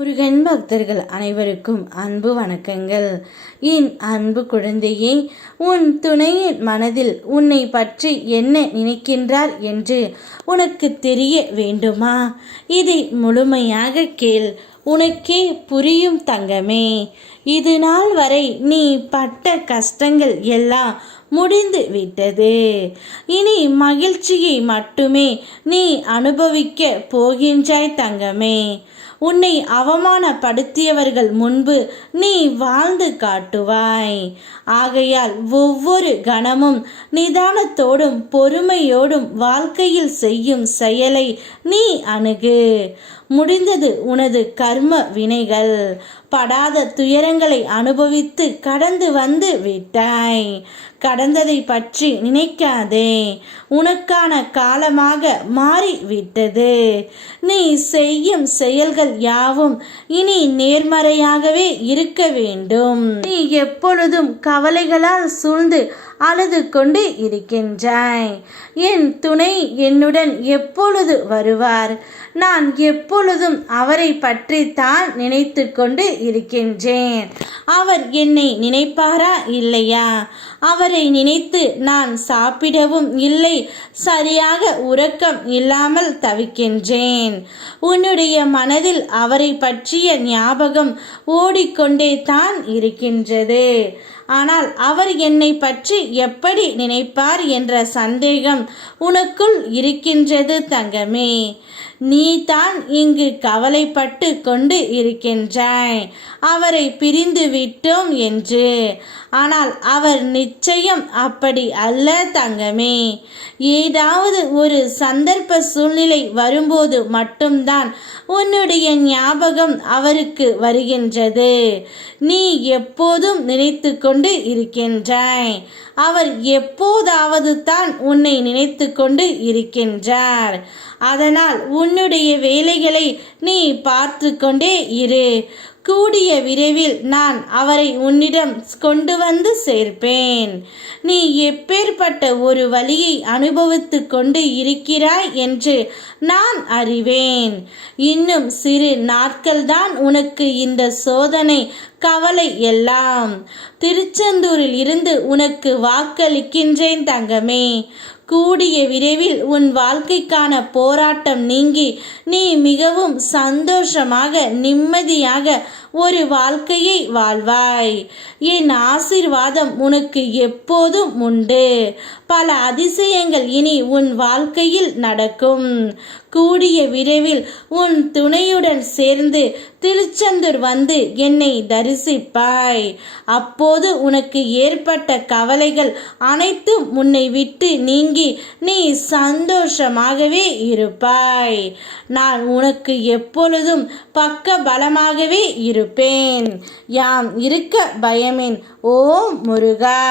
முருகன் பக்தர்கள் அனைவருக்கும் அன்பு வணக்கங்கள். என் அன்பு குழந்தையே, உன் துணையின் மனதில் உன்னை பற்றி என்ன நினைக்கின்றார் என்று உனக்கு தெரிய வேண்டுமா? இதை முழுமையாக கேள், உனக்கே புரியும் தங்கமே. இது நாள் வரை நீ பட்ட கஷ்டங்கள் எல்லாம் முடிந்து விட்டது. இனி மகிழ்ச்சியை மட்டுமே நீ அனுபவிக்க போகின்றாய் தங்கமே. உன்னை அவமானப்படுத்தியவர்கள் முன்பு நீ வாழ்ந்து காட்டுவாய். ஆகையால் ஒவ்வொரு கணமும் நிதானத்தோடும் பொறுமையோடும் வாழ்க்கையில் செய்யும் செயலை நீ அணுகு. முடிந்தது உனது கர்ம வினைகள். படாத துயரங்களை அனுபவித்து கடந்து வந்து விட்டாய். கடந்ததை பற்றி நினைக்காதே. உனக்கான காலமாக மாறிவிட்டது. நீ செய்யும் செயல்கள் யாவும் இனி நேர்மறையாகவே இருக்க வேண்டும். நீ எப்பொழுதும் கவலைகளால் சூழ்ந்து அழுது கொண்டு இருக்கின்றாய். என் துணை என்னுடன் எப்பொழுது வருவார்? நான் எப்பொழுதும் அவரை பற்றி தான் நினைத்து கொண்டு இருக்கின்றேன். அவர் என்னை நினைப்பாரா இல்லையா? அவரை நினைத்து நான் சாப்பிடவும் இல்லை, சரியாக உறக்கம் இல்லாமல் தவிக்கின்றேன். உன்னுடைய மனதில் அவரை பற்றிய ஞாபகம் ஓடிக்கொண்டே தான் இருக்கின்றது. ஆனால் அவர் என்னை பற்றி எப்படி நினைப்பார் என்ற சந்தேகம் உனக்குள் இருக்கின்றது தங்கமே. நீ தான் இங்கு கவலைப்பட்டு கொண்டு இருக்கின்றாய், அவரை பிரிந்து விட்டோம் என்று. ஆனால் அவர் நிச்சயம் அப்படி அல்ல தங்கமே. ஏதாவது ஒரு சந்தர்ப்ப சூழ்நிலை வரும்போது மட்டும்தான் உன்னுடைய ஞாபகம் அவருக்கு வருகின்றது. நீ எப்போதும் நினைத்து கொண்டு இருக்கின்றாய். அவர் எப்போதாவது தான் உன்னை நினைத்து கொண்டு இருக்கின்றார். அதனால் உன்னுடைய வேலைகளை நீ பார்த்து கொண்டே இரு. கூடிய விரைவில் நான் அவரை உன்னிடம் கொண்டு வந்து சேர்ப்பேன். நீ எப்பேற்பட்ட ஒரு வலியை அனுபவித்து கொண்டு இருக்கிறாய் என்று நான் அறிவேன். இன்னும் சிறு நாட்கள்தான் உனக்கு இந்த சோதனை கவலை எல்லாம். திருச்செந்தூரில் இருந்து உனக்கு வாக்களிக்கின்றேன் தங்கமே. கூடிய விரைவில் உன் வாழ்க்கைக்கான போராட்டம் நீங்கி நீ மிகவும் சந்தோஷமாக நிம்மதியாக ஒரு வாழ்க்கையை வாழ்வாய். என் ஆசீர்வாதம் உனக்கு எப்போதும் உண்டு. பல அதிசயங்கள் இனி உன் வாழ்க்கையில் நடக்கும். கூடிய விரைவில் உன் துணையுடன் சேர்ந்து திருச்செந்தூர் வந்து என்னை தரிசிப்பாய். அப்போது உனக்கு ஏற்பட்ட கவலைகள் அனைத்தும் உன்னை விட்டு நீங்கி நீ சந்தோஷமாகவே இருப்பாய். நான் உனக்கு எப்பொழுதும் பக்க பலமாகவே இருப்பேன். யாம் இருக்க பயமேன். ஓம் முருகா.